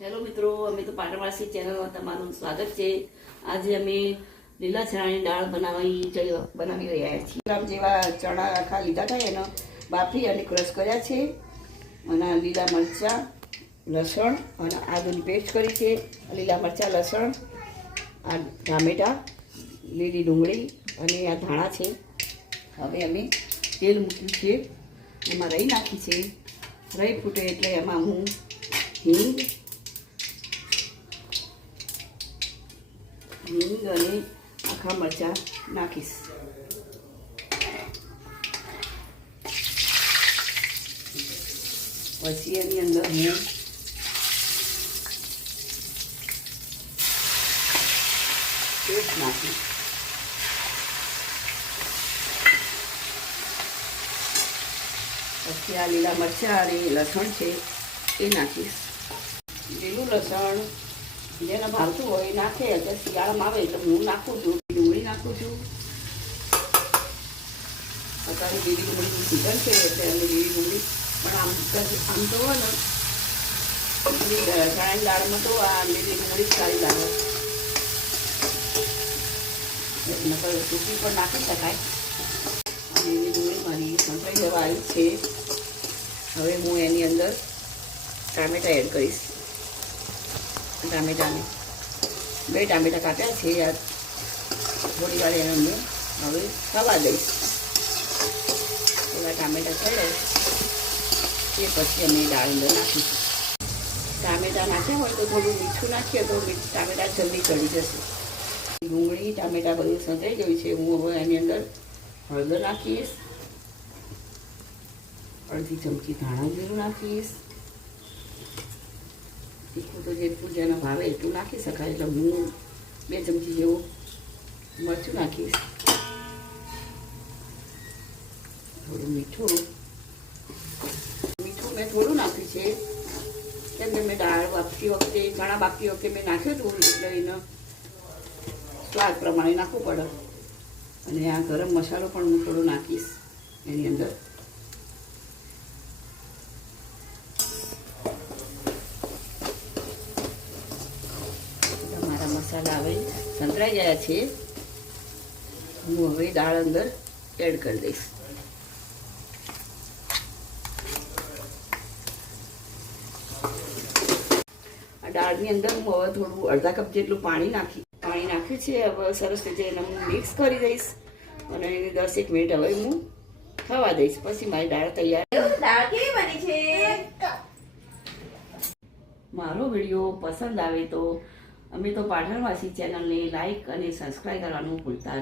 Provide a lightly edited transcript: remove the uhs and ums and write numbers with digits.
Hello મિત્રો, અમે તો પાટણવાસી ચેનલમાં તમારું સ્વાગત છે। આજે અમે લીલા ચણાની દાળ બનાવી રહ્યા છીએ। ગ્રામ જેવા ચણા આખા લીધા હતા, એને બાફી અને ક્રશ કર્યા છે અને લીલા મરચાં, લસણ અને આદુની પેસ્ટ કરી છે। લીલા મરચાં, લસણ, આ ટામેટા, લીલી ડુંગળી અને આ ધાણા છે। હવે અમે તેલ મૂક્યું છે, એમાં રહી નાખી છે। રહી ફૂટે એટલે એમાં હું હિંગ અને આખા મરચાં નાખીશ। પછી એની અંદર હું પેસ્ટ નાખીશ। પછી આ લીલા મરચાં અને લસણ છે એ નાખીશ। લીલું લસણ જેને ભાવતું હોય એ નાખે। અત્યારે શિયાળામાં આવે એટલે હું નાખું છું। ડુંગળી નાખું છું। અત્યારે લીલી ડુંગળીનું સિઝન છે એટલે અમે લીલી ડુંગળી પણ આમ તો હોય ને ચણાની દાળમાં તો આ લીલી ડુંગળી સારી લાગે। નકર સૂકી પણ નાખી શકાય। લીલી ડુંગળી મારી સંતરાઈ જવા આવી છે। હવે હું એની અંદર ટામેટા એડ કરીશ। ટામેટાને 2 ટામેટા કાપ્યા છે। આ થોડી વાર એને હું હવે થવા દઈશ। થોડા ટામેટા ચડે એ પછી અમે દાળ અંદર નાખીશું। ટામેટા નાખ્યા હોય તો થોડું મીઠું નાખીએ તો ટામેટા જલ્દી ચડી જશે। ડુંગળી, ટામેટા બધું સંતરાઈ ગયું છે। હું હવે એની અંદર હળદર નાખીશ, અડધી ચમચી ધાણા જીરું નાખીશ। તીખું તો જેટલું જેને ભાવે એટલું નાખી શકાય, એટલે હું 2 ચમચી જેવું મરચું નાખીશ। થોડું મીઠું મેં થોડું નાખ્યું છે, કેમ કે મેં દાળ બાફતી વખતે, ચણા બાફતી વખતે મેં નાખ્યું હતું એટલે એને સ્વાદ પ્રમાણે નાખવું પડે। અને આ ગરમ મસાલો પણ હું થોડો નાખીશ એની અંદર। મારા મસાલા હવે સંતરાઈ ગયા છે। હું હવે દાળ અંદર એડ કરી દઈશ। આ દાળની અંદર હું હવે થોડું અડધા કપ જેટલું પાણી નાખ્યું છે। હવે સરસ રીતે એને હું મિક્સ કરી દઈશ અને 10 મિનિટ હવે હું થવા દઈશ। પછી મારી દાળ તૈયાર। દાળ કેવી બની છે? મારો વિડીયો પસંદ આવે તો અમે તો પાટણવાસી ચેનલને લાઈક અને સબસ્ક્રાઈબ કરવાનું ભૂલતા